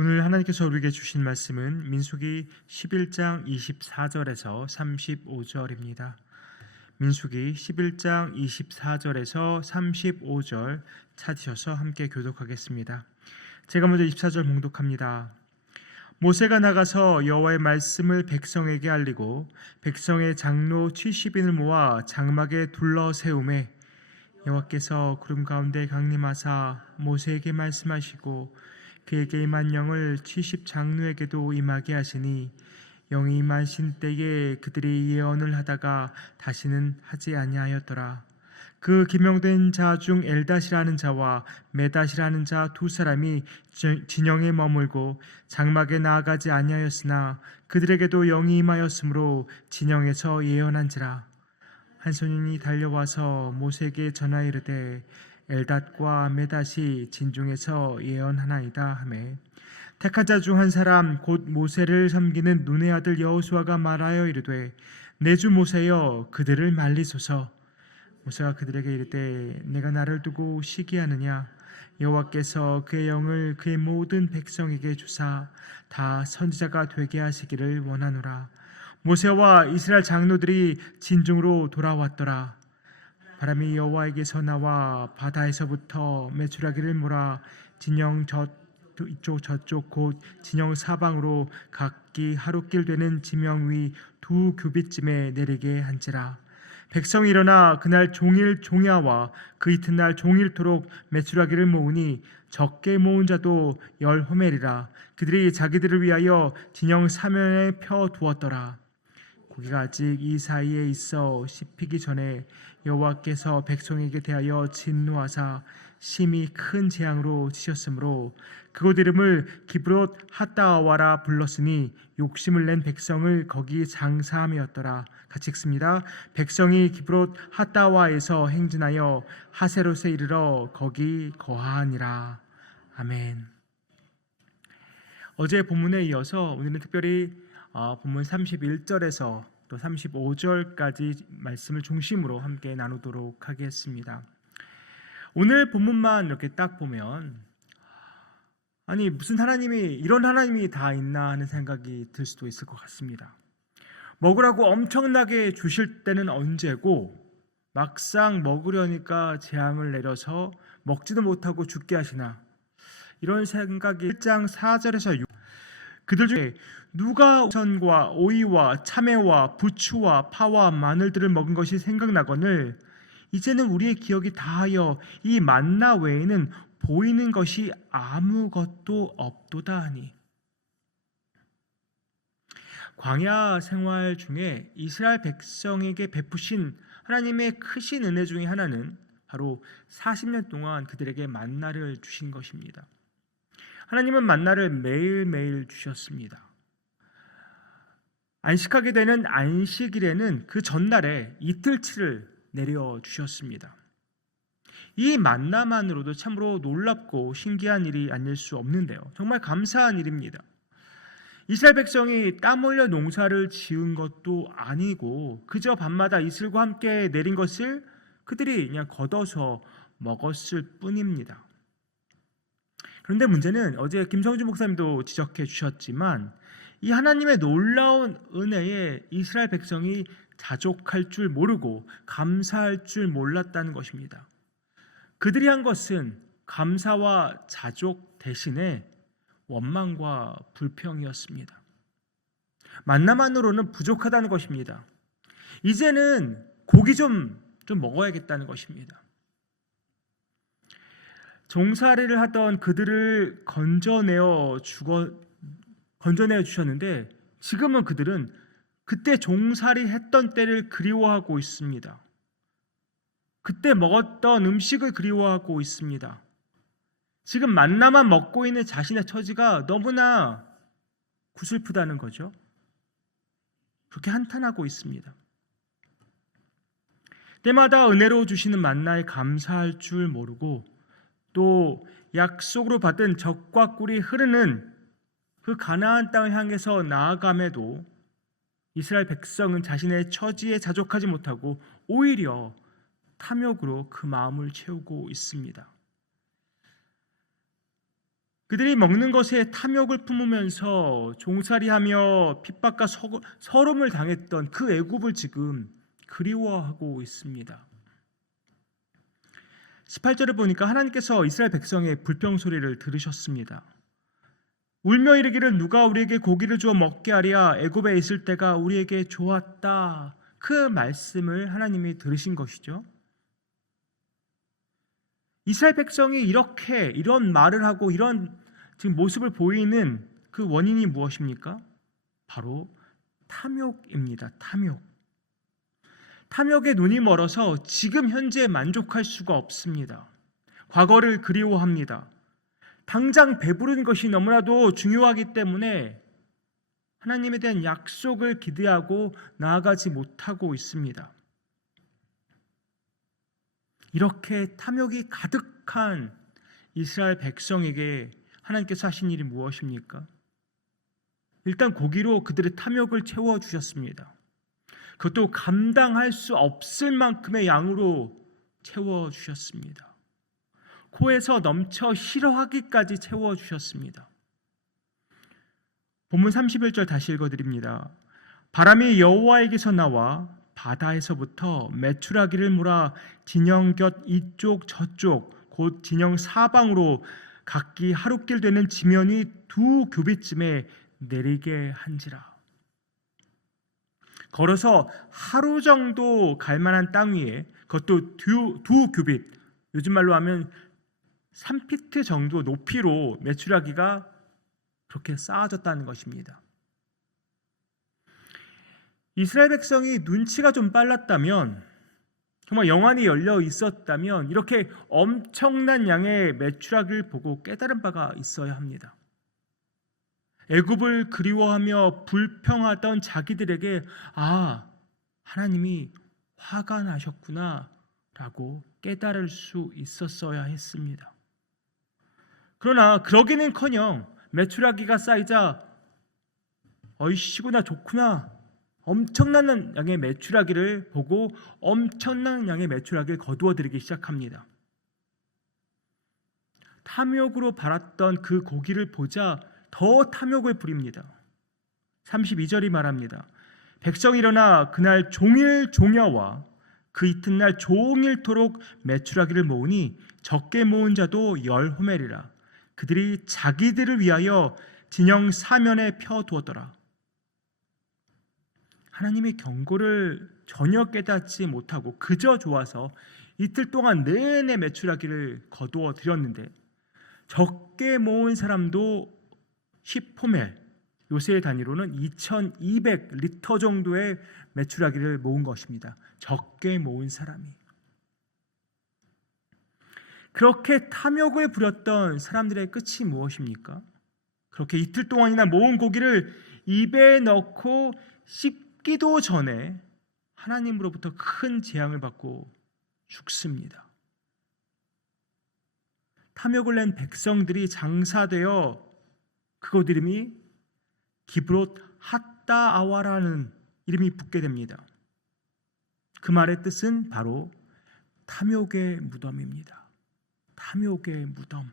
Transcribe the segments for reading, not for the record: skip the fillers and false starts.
오늘 하나님께서 우리에게 주신 말씀은 민수기 11장 24절에서 35절입니다. 민수기 11장 24절에서 35절 찾으셔서 함께 교독하겠습니다. 제가 먼저 24절 봉독합니다. 모세가 나가서 여호와의 말씀을 백성에게 알리고 백성의 장로 70인을 모아 장막에 둘러 세우매 여호와께서 구름 가운데 강림하사 모세에게 말씀하시고 그에게 임한 영을 70장로에게도 임하게 하시니 영이 임하신 때에 그들이 예언을 하다가 다시는 하지 아니하였더라. 그 기명된 자 중 엘닷이라는 자와 메닷이라는 자 두 사람이 진영에 머물고 장막에 나아가지 아니하였으나 그들에게도 영이 임하였으므로 진영에서 예언한지라. 한 소년이 달려와서 모세에게 전하 이르되 엘닷과 메닷이 진중에서 예언하나이다 하매 택한 자 중 한 사람 곧 모세를 섬기는 눈의 아들 여호수아가 말하여 이르되 내 주 모세여 그들을 말리소서. 모세가 그들에게 이르되 내가 나를 두고 시기하느냐. 여호와께서 그의 영을 그의 모든 백성에게 주사 다 선지자가 되게 하시기를 원하노라. 모세와 이스라엘 장로들이 진중으로 돌아왔더라. 바람이 여호와에게서 나와 바다에서부터 메추라기를 몰아 진영 이쪽 저쪽 곧 진영 사방으로 각기 하루길 되는 지명 위 2규빗쯤에 내리게 한지라. 백성이 일어나 그날 종일 종야와 그 이튿날 종일토록 메추라기를 모으니 적게 모은 자도 10호멜이라. 그들이 자기들을 위하여 진영 사면에 펴 두었더라. 고기가 아직 이 사이에 있어 씹히기 전에 여호와께서 백성에게 대하여 진노하사 심히 큰 재앙으로 치셨으므로 그곳 이름을 기브롯 핫다와라 불렀으니 욕심을 낸 백성을 거기 장사함이었더라. 같이 읽습니다. 백성이 기브롯 핫다와에서 행진하여 하세롯에 이르러 거기 거하니라. 아멘. 어제 본문에 이어서 오늘은 특별히 본문 31절에서 또 35절까지 말씀을 중심으로 함께 나누도록 하겠습니다. 오늘 본문만 이렇게 딱 보면 아니 무슨 하나님이 이런 하나님이 다 있나 하는 생각이 들 수도 있을 것 같습니다. 먹으라고 엄청나게 주실 때는 언제고 막상 먹으려니까 재앙을 내려서 먹지도 못하고 죽게 하시나, 이런 생각이 1장 4절에서 6 그들 중에 누가 우선과 오이와 참외와 부추와 파와 마늘들을 먹은 것이 생각나거늘 이제는 우리의 기억이 다하여 이 만나 외에는 보이는 것이 아무것도 없도다 하니. 광야 생활 중에 이스라엘 백성에게 베푸신 하나님의 크신 은혜 중에 하나는 바로 40년 동안 그들에게 만나를 주신 것입니다. 하나님은 만나를 매일매일 주셨습니다. 안식하게 되는 안식일에는 그 전날에 이틀치를 내려주셨습니다. 이 만나만으로도 참으로 놀랍고 신기한 일이 아닐 수 없는데요. 정말 감사한 일입니다. 이스라엘 백성이 땀 흘려 농사를 지은 것도 아니고 그저 밤마다 이슬과 함께 내린 것을 그들이 그냥 걷어서 먹었을 뿐입니다. 그런데 문제는 어제 김성주 목사님도 지적해 주셨지만 이 하나님의 놀라운 은혜에 이스라엘 백성이 자족할 줄 모르고 감사할 줄 몰랐다는 것입니다. 그들이 한 것은 감사와 자족 대신에 원망과 불평이었습니다. 만나만으로는 부족하다는 것입니다. 이제는 고기 좀 먹어야겠다는 것입니다. 종살이를 하던 그들을 건져내어 주셨는데 지금은 그들은 그때 종살이 했던 때를 그리워하고 있습니다. 그때 먹었던 음식을 그리워하고 있습니다. 지금 만나만 먹고 있는 자신의 처지가 너무나 구슬프다는 거죠. 그렇게 한탄하고 있습니다. 때마다 은혜로 주시는 만나에 감사할 줄 모르고 또 약속으로 받은 젖과 꿀이 흐르는 그 가나안 땅을 향해서 나아감에도 이스라엘 백성은 자신의 처지에 자족하지 못하고 오히려 탐욕으로 그 마음을 채우고 있습니다. 그들이 먹는 것에 탐욕을 품으면서 종살이하며 핍박과 서름을 당했던 그 애굽을 지금 그리워하고 있습니다. 18절을 보니까 하나님께서 이스라엘 백성의 불평 소리를 들으셨습니다. 울며 이르기를 누가 우리에게 고기를 주어 먹게 하랴 애굽에 있을 때가 우리에게 좋았다. 그 말씀을 하나님이 들으신 것이죠. 이스라엘 백성이 이런 말을 하고 이런 지금 모습을 보이는 그 원인이 무엇입니까? 바로 탐욕입니다. 탐욕에 눈이 멀어서 지금 현재 만족할 수가 없습니다. 과거를 그리워합니다. 당장 배부른 것이 너무나도 중요하기 때문에 하나님에 대한 약속을 기대하고 나아가지 못하고 있습니다. 이렇게 탐욕이 가득한 이스라엘 백성에게 하나님께서 하신 일이 무엇입니까? 일단 고기로 그들의 탐욕을 채워주셨습니다. 그것도 감당할 수 없을 만큼의 양으로 채워주셨습니다. 코에서 넘쳐 싫어하기까지 채워주셨습니다. 본문 31절 다시 읽어드립니다. 바람이 여호와에게서 나와 바다에서부터 메추라기를 몰아 진영 곁 이쪽 저쪽 곧 진영 사방으로 각기 하루길 되는 지면이 2규빗쯤에 내리게 한지라. 걸어서 하루 정도 갈 만한 땅 위에 그것도 2규빗, 요즘 말로 하면 3피트 정도 높이로 메추라기가 그렇게 쌓아졌다는 것입니다. 이스라엘 백성이 눈치가 좀 빨랐다면, 정말 영안이 열려 있었다면 이렇게 엄청난 양의 메추라기를 보고 깨달은 바가 있어야 합니다. 애굽을 그리워하며 불평하던 자기들에게 하나님이 화가 나셨구나 라고 깨달을 수 있었어야 했습니다. 그러나 그러기는커녕 메추라기가 쌓이자 어이씨구나 좋구나 엄청난 양의 메추라기를 보고 엄청난 양의 메추라기를 거두어 들이기 시작합니다. 탐욕으로 바랐던 그 고기를 보자 더 탐욕을 부립니다. 32절이 말합니다. 백성이 일어나 그날 종일 종야와 그 이튿날 종일토록 메추라기를 모으니 적게 모은 자도 10호멜이라. 그들이 자기들을 위하여 진영 사면에 펴두었더라. 하나님의 경고를 전혀 깨닫지 못하고 그저 좋아서 이틀 동안 내내 메추라기를 거두어 들였는데 적게 모은 사람도 10호멜, 요새의 단위로는 2200리터 정도의 메추라기를 모은 것입니다. 적게 모은 사람이. 그렇게 탐욕을 부렸던 사람들의 끝이 무엇입니까? 그렇게 이틀 동안이나 모은 고기를 입에 넣고 씹기도 전에 하나님으로부터 큰 재앙을 받고 죽습니다. 탐욕을 낸 백성들이 장사되어 그곳 이름이 기브롯 핫다아와라는 이름이 붙게 됩니다. 그 말의 뜻은 바로 탐욕의 무덤입니다. 탐욕의 무덤.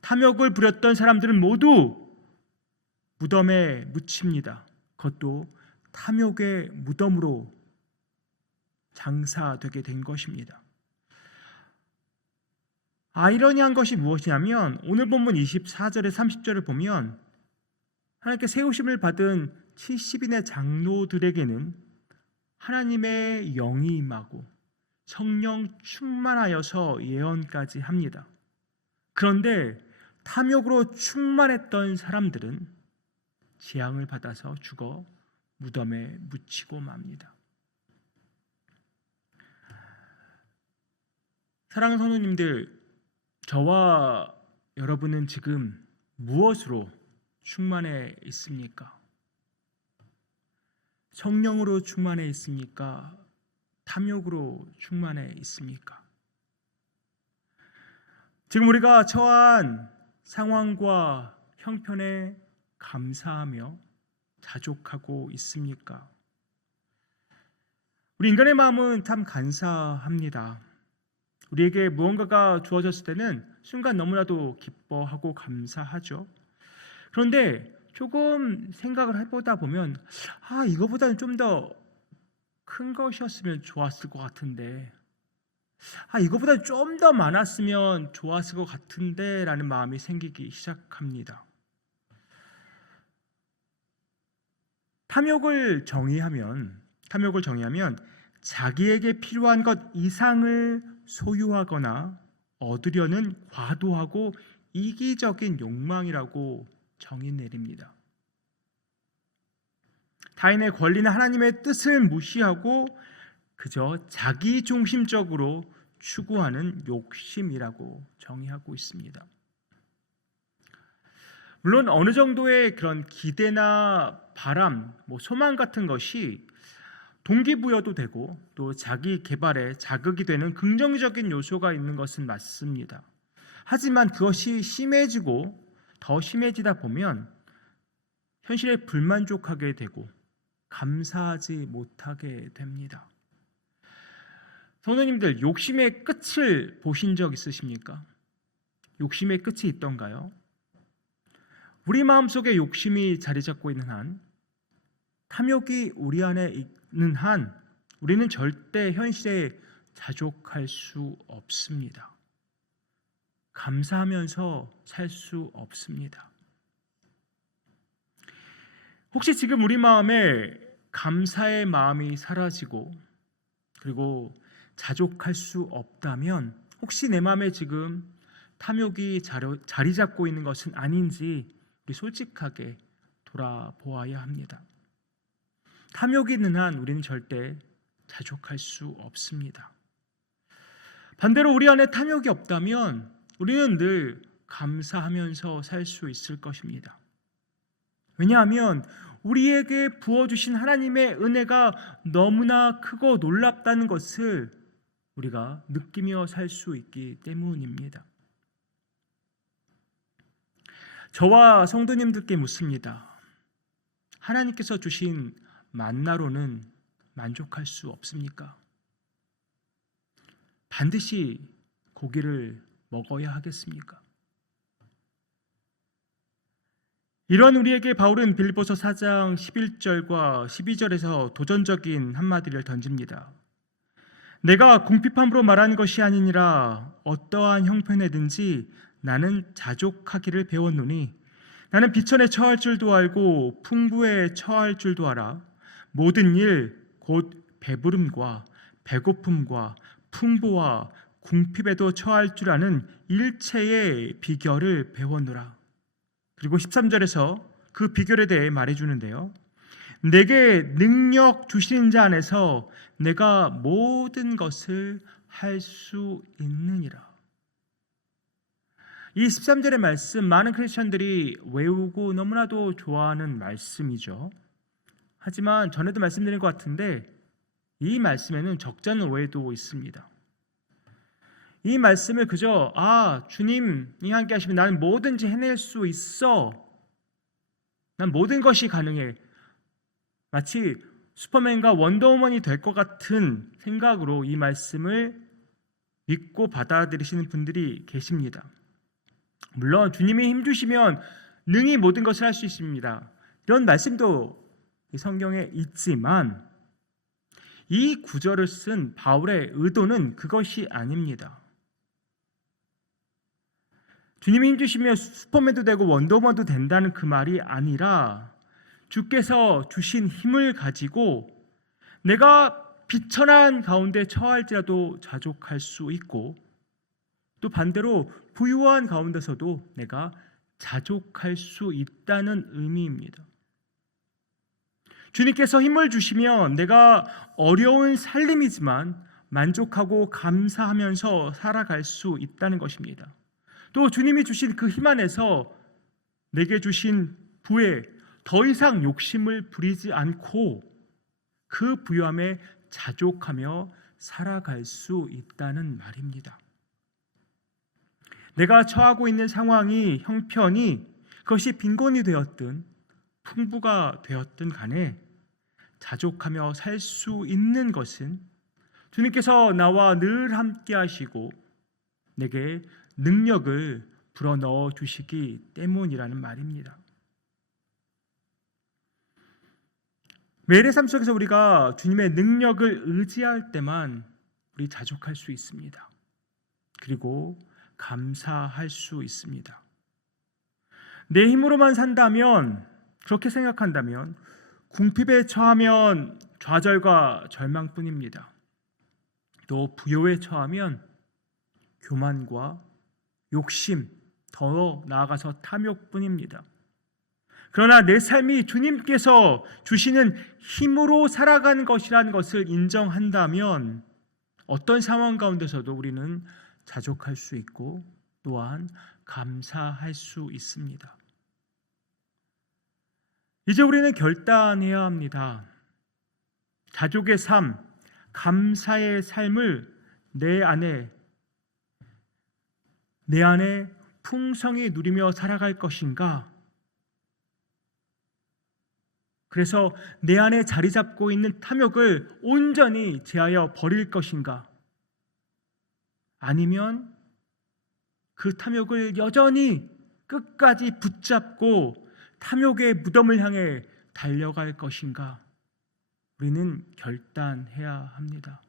탐욕을 부렸던 사람들은 모두 무덤에 묻힙니다. 그것도 탐욕의 무덤으로 장사되게 된 것입니다. 아이러니한 것이 무엇이냐면 오늘 본문 24절에 30절을 보면 하나님께 세우심을 받은 70인의 장로들에게는 하나님의 영이 임하고 성령 충만하여서 예언까지 합니다. 그런데 탐욕으로 충만했던 사람들은 재앙을 받아서 죽어 무덤에 묻히고 맙니다. 사랑하는 성도님들, 저와 여러분은 지금 무엇으로 충만해 있습니까? 성령으로 충만해 있습니까? 탐욕으로 충만해 있습니까? 지금 우리가 처한 상황과 형편에 감사하며 자족하고 있습니까? 우리 인간의 마음은 참 간사합니다. 우리에게 무언가가 주어졌을 때는 순간 너무나도 기뻐하고 감사하죠. 그런데 조금 생각을 해보다 보면 이거보다는 좀 더 큰 것이었으면 좋았을 것 같은데, 이거보다 좀 더 많았으면 좋았을 것 같은데 라는 마음이 생기기 시작합니다. 탐욕을 정의하면 자기에게 필요한 것 이상을 소유하거나 얻으려는 과도하고 이기적인 욕망이라고 정의 내립니다. 타인의 권리나 하나님의 뜻을 무시하고 그저 자기중심적으로 추구하는 욕심이라고 정의하고 있습니다. 물론 어느 정도의 그런 기대나 바람, 소망 같은 것이 동기부여도 되고 또 자기 개발에 자극이 되는 긍정적인 요소가 있는 것은 맞습니다. 하지만 그것이 더 심해지다 보면 현실에 불만족하게 되고 감사하지 못하게 됩니다. 성도님들, 욕심의 끝을 보신 적 있으십니까? 욕심의 끝이 있던가요? 우리 마음속에 욕심이 자리 잡고 있는 한, 탐욕이 우리 안에 있는 한, 우리는 절대 현실에 자족할 수 없습니다. 감사하면서 살 수 없습니다. 혹시 지금 우리 마음에 감사의 마음이 사라지고 그리고 자족할 수 없다면 혹시 내 마음에 지금 탐욕이 자리 잡고 있는 것은 아닌지 우리 솔직하게 돌아보아야 합니다. 탐욕이 있는 한 우리는 절대 자족할 수 없습니다. 반대로 우리 안에 탐욕이 없다면 우리는 늘 감사하면서 살 수 있을 것입니다. 왜냐하면 우리에게 부어주신 하나님의 은혜가 너무나 크고 놀랍다는 것을 우리가 느끼며 살 수 있기 때문입니다. 저와 성도님들께 묻습니다. 하나님께서 주신 만나로는 만족할 수 없습니까? 반드시 고기를 먹어야 하겠습니까? 이런 우리에게 바울은 빌립보서 4장 11절과 12절에서 도전적인 한마디를 던집니다. 내가 궁핍함으로 말한 것이 아니니라 어떠한 형편에든지 나는 자족하기를 배웠노니 나는 비천에 처할 줄도 알고 풍부에 처할 줄도 알아 모든 일 곧 배부름과 배고픔과 풍부와 궁핍에도 처할 줄 아는 일체의 비결을 배웠노라. 그리고 13절에서 그 비결에 대해 말해주는데요. 내게 능력 주시는 자 안에서 내가 모든 것을 할 수 있느니라. 이 13절의 말씀, 많은 크리스천들이 외우고 너무나도 좋아하는 말씀이죠. 하지만 전에도 말씀드린 것 같은데 이 말씀에는 적잖은 오해도 있습니다. 이 말씀을 그저 주님이 함께 하시면 나는 뭐든지 해낼 수 있어, 난 모든 것이 가능해, 마치 슈퍼맨과 원더우먼이 될 것 같은 생각으로 이 말씀을 믿고 받아들이시는 분들이 계십니다. 물론 주님이 힘주시면 능히 모든 것을 할 수 있습니다. 이런 말씀도 이 성경에 있지만 이 구절을 쓴 바울의 의도는 그것이 아닙니다. 주님이 힘주시면 슈퍼맨도 되고 원더우먼도 된다는 그 말이 아니라 주께서 주신 힘을 가지고 내가 비천한 가운데 처할지라도 자족할 수 있고 또 반대로 부유한 가운데서도 내가 자족할 수 있다는 의미입니다. 주님께서 힘을 주시면 내가 어려운 살림이지만 만족하고 감사하면서 살아갈 수 있다는 것입니다. 또 주님이 주신 그 힘 안에서 내게 주신 부에 더 이상 욕심을 부리지 않고 그 부유함에 자족하며 살아갈 수 있다는 말입니다. 내가 처하고 있는 상황이, 형편이 그것이 빈곤이 되었든 풍부가 되었든 간에 자족하며 살 수 있는 것은 주님께서 나와 늘 함께 하시고 내게 능력을 불어넣어 주시기 때문이라는 말입니다. 매일의 삶 속에서 우리가 주님의 능력을 의지할 때만 우리 자족할 수 있습니다. 그리고 감사할 수 있습니다. 내 힘으로만 산다면, 그렇게 생각한다면 궁핍에 처하면 좌절과 절망뿐입니다. 또 부요에 처하면 교만과 욕심, 더 나아가서 탐욕뿐입니다. 그러나 내 삶이 주님께서 주시는 힘으로 살아가는 것이라는 것을 인정한다면 어떤 상황 가운데서도 우리는 자족할 수 있고 또한 감사할 수 있습니다. 이제 우리는 결단해야 합니다. 자족의 삶, 감사의 삶을 내 안에 풍성히 누리며 살아갈 것인가? 그래서 내 안에 자리 잡고 있는 탐욕을 온전히 제하여 버릴 것인가? 아니면 그 탐욕을 여전히 끝까지 붙잡고 탐욕의 무덤을 향해 달려갈 것인가? 우리는 결단해야 합니다.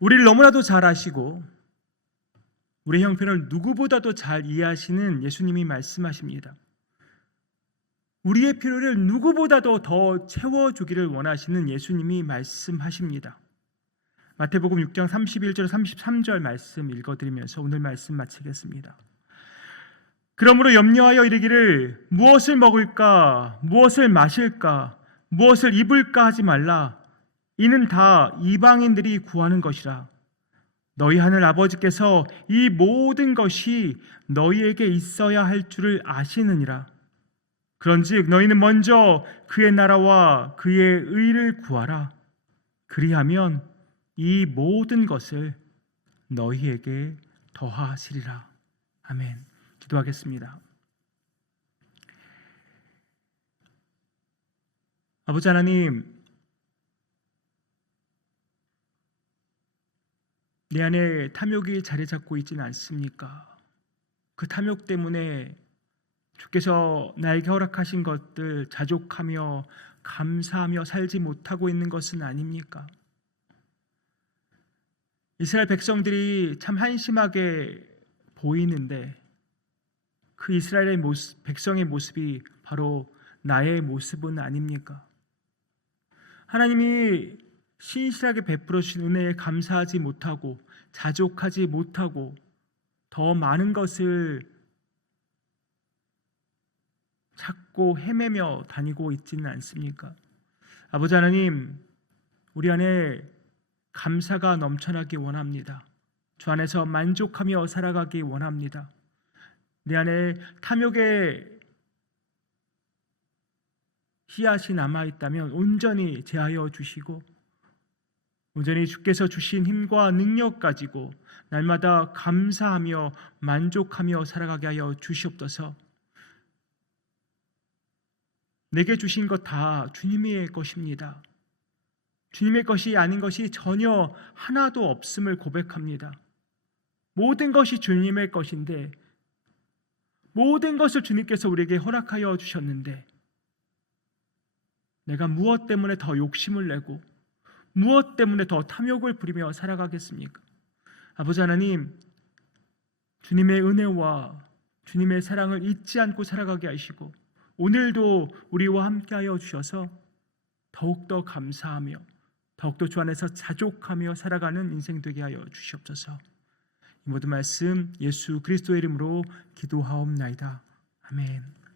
우리를 너무나도 잘 아시고 우리의 형편을 누구보다도 잘 이해하시는 예수님이 말씀하십니다. 우리의 필요를 누구보다도 더 채워주기를 원하시는 예수님이 말씀하십니다. 마태복음 6장 31절 33절 말씀 읽어드리면서 오늘 말씀 마치겠습니다. 그러므로 염려하여 이르기를 무엇을 먹을까, 무엇을 마실까, 무엇을 입을까 하지 말라. 이는 다 이방인들이 구하는 것이라. 너희 하늘 아버지께서 이 모든 것이 너희에게 있어야 할 줄을 아시느니라. 그런즉 너희는 먼저 그의 나라와 그의 의를 구하라. 그리하면 이 모든 것을 너희에게 더하시리라. 아멘. 기도하겠습니다. 아버지 하나님, 내 안에 탐욕이 자리 잡고 있지는 않습니까? 그 탐욕 때문에 주께서 나에게 허락하신 것들 자족하며 감사하며 살지 못하고 있는 것은 아닙니까? 이스라엘 백성들이 참 한심하게 보이는데 그 이스라엘의 백성의 모습이 바로 나의 모습은 아닙니까? 하나님이 신실하게 베풀어 주신 은혜에 감사하지 못하고 자족하지 못하고 더 많은 것을 찾고 헤매며 다니고 있지는 않습니까? 아버지 하나님, 우리 안에 감사가 넘쳐나기 원합니다. 주 안에서 만족하며 살아가기 원합니다. 내 안에 탐욕의 씨앗이 남아있다면 온전히 제하여 주시고 온전히 주께서 주신 힘과 능력 가지고 날마다 감사하며 만족하며 살아가게 하여 주시옵소서. 내게 주신 것 다 주님의 것입니다. 주님의 것이 아닌 것이 전혀 하나도 없음을 고백합니다. 모든 것이 주님의 것인데 모든 것을 주님께서 우리에게 허락하여 주셨는데 내가 무엇 때문에 더 욕심을 내고 무엇 때문에 더 탐욕을 부리며 살아가겠습니까? 아버지 하나님, 주님의 은혜와 주님의 사랑을 잊지 않고 살아가게 하시고 오늘도 우리와 함께하여 주셔서 더욱더 감사하며 더욱더 주 안에서 자족하며 살아가는 인생 되게 하여 주시옵소서. 이 모든 말씀 예수 그리스도의 이름으로 기도하옵나이다. 아멘.